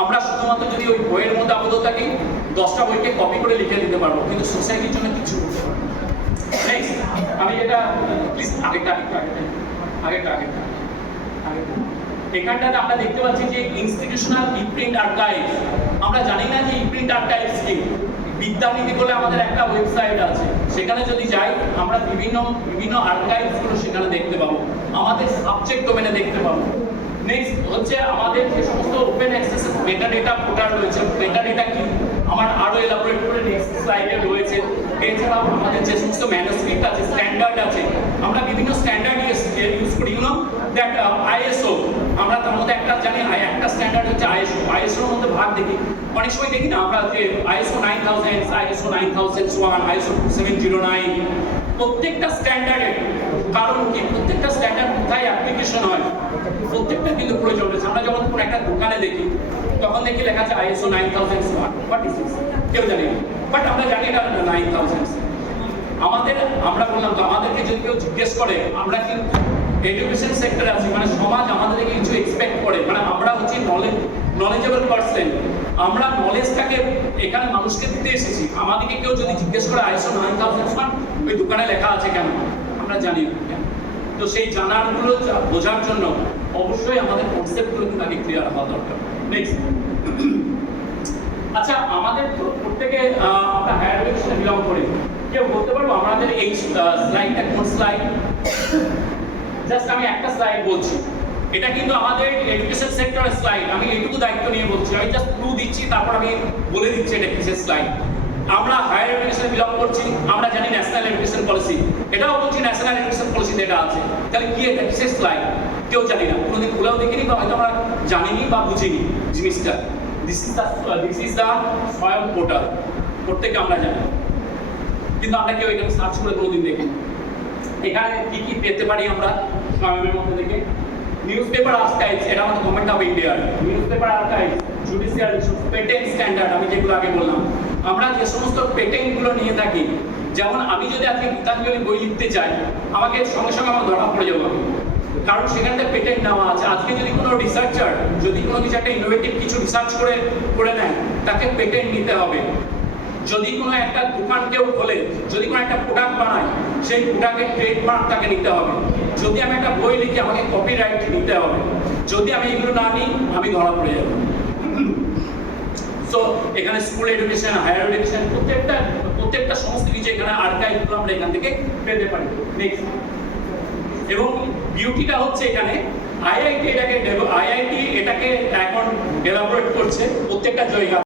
আমরা শুধুমাত্র যদি ওই বইয়ের মধ্যে আবদ্ধ থাকি 10টা বইকে কপি করে লিখে দিতে পারবো, কিন্তু সোসাইটির জন্য কিছু করতে পারবো। নেক্সট আমি যেটা প্লিজ আগেরটা এখানটাতে আমরা দেখতে পাচ্ছি যে ইনস্টিটিউশনাল ইপ্রিন্ট আর্কাইভ। আমরা জানি না যে ইপ্রিন্ট আর্কাইভস কি। বিদ্যানীতি বলে আমাদের একটা ওয়েবসাইট আছে, সেখানে যদি যাই আমরা বিভিন্ন আর্কাইভস গুলো সেখানে দেখতে পাবো, আমাদের সাবজেক্ট ডোমেনে দেখতে পাবো। নেক্সট হচ্ছে আমাদের যে সমস্ত ওপেন অ্যাক্সেস মেটাডেটা পোর্টাল রয়েছে, মেটাডেটা কি আমার আরো এলাবোরেট করে নেক্সট স্লাইডে রয়েছে। এছাড়াও আমাদের যে সমস্ত ম্যানুস্ক্রিপ্ট আছে, স্ট্যান্ডার্ড আছে, আমরা বিভিন্ন স্ট্যান্ডার্ড ইউজ করি। ইউ নো দ্যাট আইএসও, আমরা তার মধ্যে একটা জানি একটা স্ট্যান্ডার্ড হচ্ছে আইএসওর মধ্যে ভাগ দেখি, অনেক সময় দেখি না আমরা যে আইএসও 9000, আইএসও 9001, আইএসও 2709, প্রত্যেকটা স্ট্যান্ডার্ডের কারণ কি, প্রত্যেকটা স্ট্যান্ডার্ড কোথায় অ্যাপ্লিকেশন হয় প্রত্যেকটা কিন্তু প্রয়োজন রয়েছে। আমরা যখন কোনো একটা দোকানে দেখি তখন দেখি লেখা আছে আইএসও 9001, হোয়াট ইজ দিস, কেউ জানি না, বাট আমরা জানি এটা 9000। আমরা বললাম তো আমাদেরকে যদি কেউ জিজ্ঞেস করে, আমরা কিন্তু এডুকেশন সেক্টরে আছি, মানে সমাজ আমাদের থেকে কিছু এক্সপেক্ট করে, মানে আমরা হচ্ছে নলেজেবল পারসন, আমরা নলেজটাকে এখানে মানুষকে দিতে এসেছি। আমাদেরকে কেউ যদি জিজ্ঞেস করে আইএসও 9001 ওই দোকানে লেখা আছে কেন, আমরা জানি না কেন। তো সেই জানারগুলো বোঝার জন্য অবশ্যই আমাদের কনসেপ্টগুলো কিন্তু আগে ক্লিয়ার হওয়া দরকার। নেক্সট, আচ্ছা আমাদের প্রত্যেকে আমরা হায়ার এডুকেশনে বিলং করি, কেউ বলতে পারবো আমাদের এই স্লাইডটা কোন স্লাইড? জাস্ট আমি একটা স্লাইড বলছি, এটা কিন্তু আমাদের এডুকেশন সেক্টরের স্লাইড। আমি এইটুকু দায়িত্ব নিয়ে বলছি, আমি জাস্ট ক্লু দিচ্ছি, তারপর আমি বলে দিচ্ছি এটা কিসের স্লাইড। আমরা হায়ার এডুকেশনে বিলং করছি, আমরা জানি ন্যাশনাল এডুকেশন পলিসি, এটাও বলছি ন্যাশনাল এডুকেশন পলিসিতে এটা আছে। তাহলে কি এটা কিসের স্লাইড? কেউ জানি না, কোনোদিন খুলেও দেখিনি, বা হয়তো আমরা জানিনি বা বুঝিনি জিনিসটা। দিস ইজ দ্য স্বয়ং পোর্টাল, প্রত্যেকে আমরা জানি, কিন্তু আমরা কেউ এখানে সার্চ করে কোনোদিন দেখিনি। এখানে কি কি পেতে পারি আমরা স্বয়ংের মধ্যে থেকে? নিউজ পেপার আর্কাইভস, এটা আমাদের গভর্নমেন্ট অফ ইন্ডিয়ার news paper archives, judicial issues, patent standard, আমি যেগুলো আগে বললাম। আমরা যে সমস্ত পেটেন্টগুলো নিয়ে থাকি, যেমন আমি যদি আজকে গীতাঞ্জলি বই লিখতে চাই, আমাকে সঙ্গে সঙ্গে আমার ধরা পড়ে যাবো, কারণ সেখানটা পেটেন্ট নেওয়া আছে। আজকে যদি কোনো রিসার্চার যদি কোনো কিছু একটা ইনোভেটিভ কিছু রিসার্চ করে নেয়, তাকে পেটেন্ট নিতে হবে। যদি কোনো একটা দোকান কেউ খোলে, যদি কোনো একটা প্রোডাক্ট বানায়, সেই প্রোডাক্টের ট্রেডমার্ক তাকে নিতে হবে। যদি আমি একটা বই লিখি, আমাকে কপিরাইট নিতে হবে। যদি আমি এগুলো না নিই, আমি ধরা পড়ে যাব। সো এখানে স্কুল এডুকেশন, হায়ার এডুকেশন, প্রত্যেকটা সমস্ত কিছু এখানে আর্কাইভগুলো আমরা এখান থেকে পেতে পারি। নেক্সট, এবং বিউটিটা হচ্ছে এখানে আইআইটি এটাকে এখন এলাবোরেট করছে প্রত্যেকটা জায়গা।